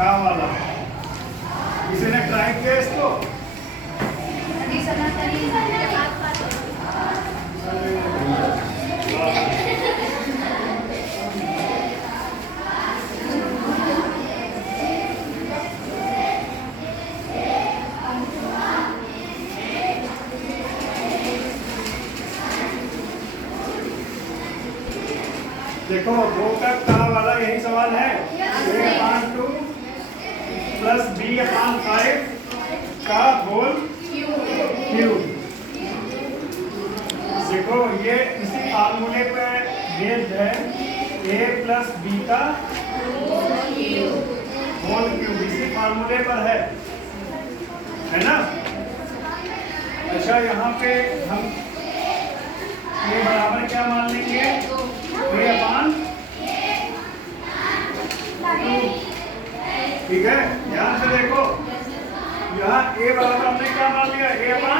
का वाला। किसी ने ट्राई किया इसको? देखो 2 का वाला यही सवाल है। a/2 प्लस b/5 का होल क्यूब। देखो ये इसी फार्मूले पे बेस्ड है, a प्लस b का होल क्यूब इसी फार्मूले पर है ना। अच्छा यहाँ पे हम ये बराबर क्या मान लेंगे? a/2। ठीक है, ध्यान से देखो यहाँ a बराबर हमने क्या मान लिया? a/2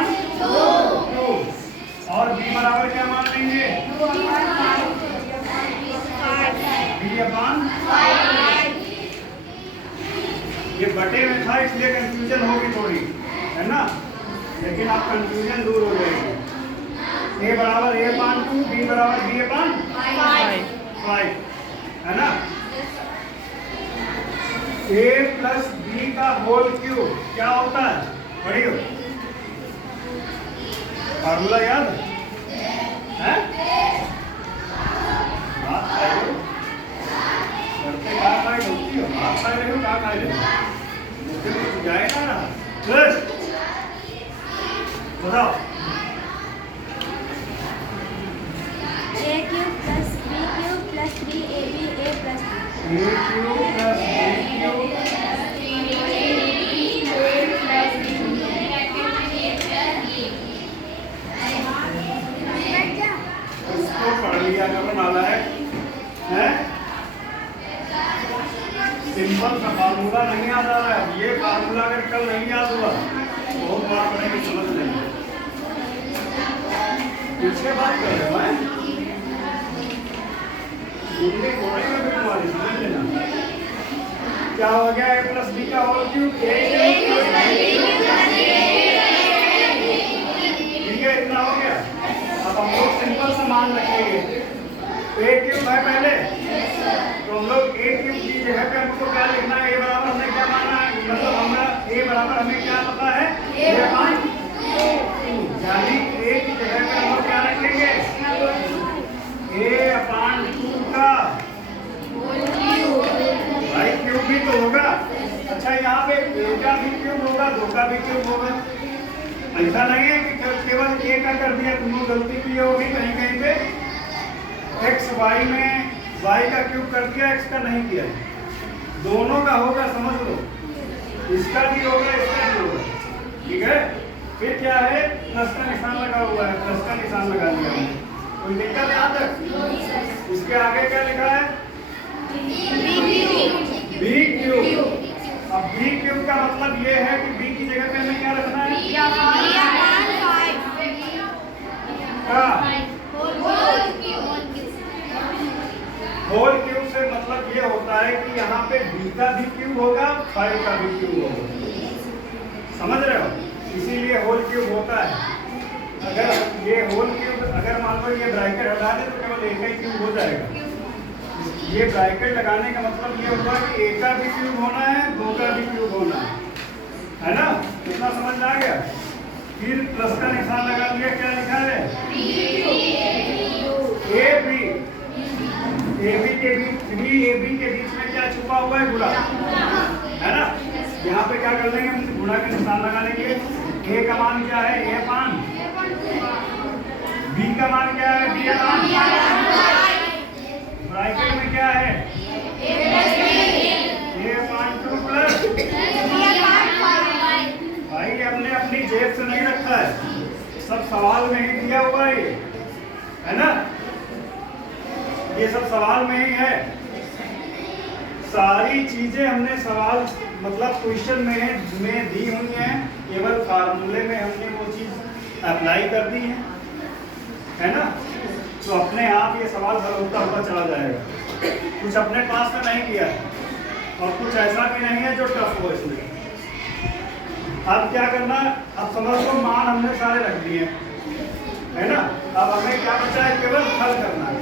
और b बराबर क्या मान लेंगे? b/5। ये बटे में था इसलिए कंफ्यूजन होगी थोड़ी, है ना, लेकिन आप कंफ्यूजन दूर हो जाएगी। a बराबर a/2, b बराबर b/5 है ना। a प्लस b का होल क्यूब क्या होता है? पढ़ियो, फार्मूला याद है? बात खाए हो करते क्या खाए होती हो? बात खाए रहे हो क्या खाए रहे हो? मुझे कुछ जाएगा ना। बताओ। a cube plus b cube plus 3ab a plus a cube plus b cube उसको पढ़ लिया करो नालायक है। सिंपल सा फार्मूला नहीं याद आ रहा है। ये फार्मूला अगर कल नहीं याद हुआ बहुत बार पढ़ेंगे, समझ लेंगे। किसके बात कर रहे हो? मैं समझ लेना क्या हो गया? a प्लस b का होल क्यूब। ठीक है, इतना हो गया। अब हम लोग सिंपल सा मान रखेंगे। a क्यूब है पहले, तो हम लोग a क्यूब की जगह पे हमको क्या लिखना है? a बराबर हमने क्या माना है? मतलब हमारा a बराबर हमें क्या पता है? a/2। यानी a की जगह पे हम लोग क्या रखेंगे? a/2 का भाई क्यूब भी तो होगा। अच्छा यहाँ पे a का भी क्यूब होगा, 2 का भी क्यूब होगा। ऐसा नहीं है कि केवल a का कर दिया, तुमने गलती की होगी कहीं कहीं पे। x y में y का क्यूब कर दिया, x का नहीं किया। दोनों का होगा, समझ लो। इसका भी होगा, इसका भी होगा। ठीक है, फिर क्या है? प्लस का निशान लगा हुआ है, प्लस का निशान लगा दिया हमने। कोई दिक्कत यहाँ तक? इसके आगे क्या लिखा है? b cube. अब b क्यूब का मतलब ये है कि b की जगह पे हमें क्या रखना है? होल क्यूब से मतलब ये होता है कि यहाँ पे b का भी क्यूब होगा, 5 का भी क्यूब होगा। समझ रहे हो? इसीलिए होल क्यूब होता है। अगर ये होल क्यूब अगर मान लो ये ब्रैकेट हटा दे तो केवल एक ही क्यूब हो जाएगा। ये ब्रैकेट लगाने का मतलब ये होगा कि एक का भी क्यूब होना है, 2 का भी क्यूब होना है ना। इतना समझ आ गया? फिर प्लस का निशान लगा दिया, क्या लिखा है? AB के बीच 3AB के बीच में क्या छुपा हुआ है? गुणा, है ना। यहाँ पे क्या कर लेंगे? हम गुणा का निशान लगा लेंगे। a का मान क्या है? a/5। b का मान क्या है? b/5। ब्रैकेट में क्या है? a/2 प्लस भाई हमने अपनी जेब से नहीं रखा है, सब सवाल में ही दिया हुआ है ना। ये सब सवाल में ही है। सारी चीजें हमने सवाल मतलब क्वेश्चन में दी हुई हैं, केवल फार्मूले में हमने वो चीज अप्लाई कर दी है ना। तो अपने आप ये सवाल हल होता हुआ चला जाएगा। कुछ अपने पास में नहीं किया है, और कुछ ऐसा भी नहीं है जो टफ हो इसमें। अब क्या करना, अब समझ लो मान हमने सारे रख दिए है ना। अब हमें क्या बचा है, केवल हल करना है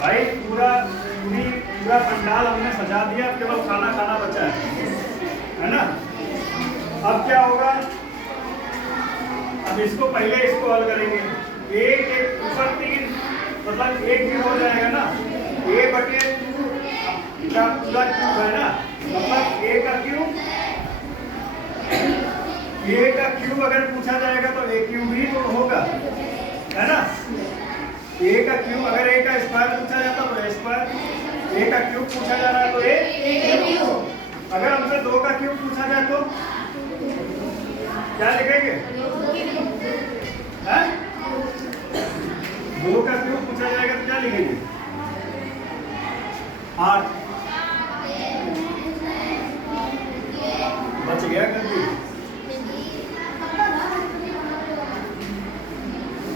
भाई। पूरा पंडाल हमने सजा दिया, केवल खाना खाना बचा है ना। अब क्या होगा, अब इसको पहले इसको हल करेंगे। एक एक ऊपर 3 मतलब 1 भी हो जाएगा ना, a बटे 2 का पूरा क्यूब है ना, मतलब a का क्यूब अगर पूछा जाएगा तो a क्यूब ही तो होगा है ना। a का क्यूब, अगर a का स्क्वायर पूछा जाता तो a स्क्वायर, a का क्यूब पूछा जा रहा है तो a क्यूब। अगर हमसे 2 का क्यूब पूछा जाए तो क्या लिखेंगे, 2 का क्यूब पूछा जाएगा तो क्या लिखेंगे, 8। बच गया गलती,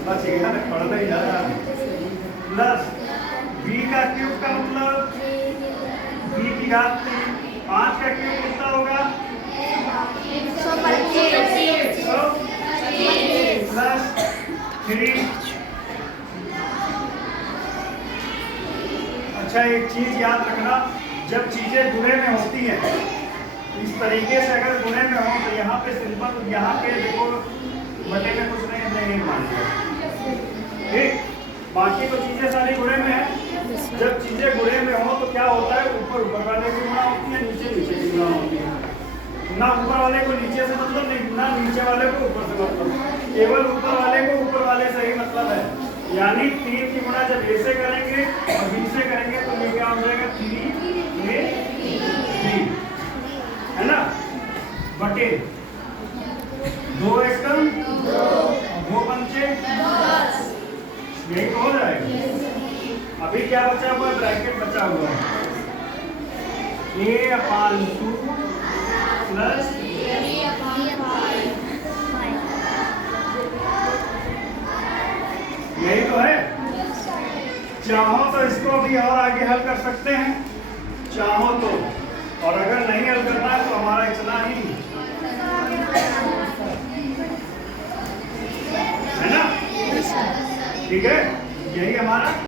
बच गया, पढ़ना ही जा रहा। प्लस b का क्यूब का मतलब b की घात 3, 5 का क्यूब कितना होगा, 125 प्लस 3। अच्छा एक चीज याद रखना, जब चीजें गुणे में होती हैं इस तरीके से, अगर गुणे में हो तो यहाँ पे सिंपल, यहाँ पे देखो बटे में कुछ नहीं, हमने 1 मान लिया ठीक। बाकी तो चीजें सारी गुणे में है। जब चीजें गुणे में हो तो क्या होता है, ऊपर वाले की गुणा होती है, नीचे की गुणा होती है। ना ऊपर वाले को नीचे से मतलब नहीं, ना नीचे वाले को ऊपर से मतलब, केवल ऊपर वाले को ऊपर वाले से ही मतलब है। यानी 3 की गुणा जब a से करेंगे और b से करेंगे तो ये क्या हो जाएगा, 3ab है ना, बटे 2 एकम 2 पंचे 10, यही तो हो जाएगा। अभी क्या बचा हुआ है, ब्रैकेट बचा हुआ है, a/2 प्लस यही तो है। चाहो तो इसको भी और आगे हल कर सकते हैं, चाहो तो, और अगर नहीं हल करना है तो हमारा इतना ही है ना, ठीक है, यही हमारा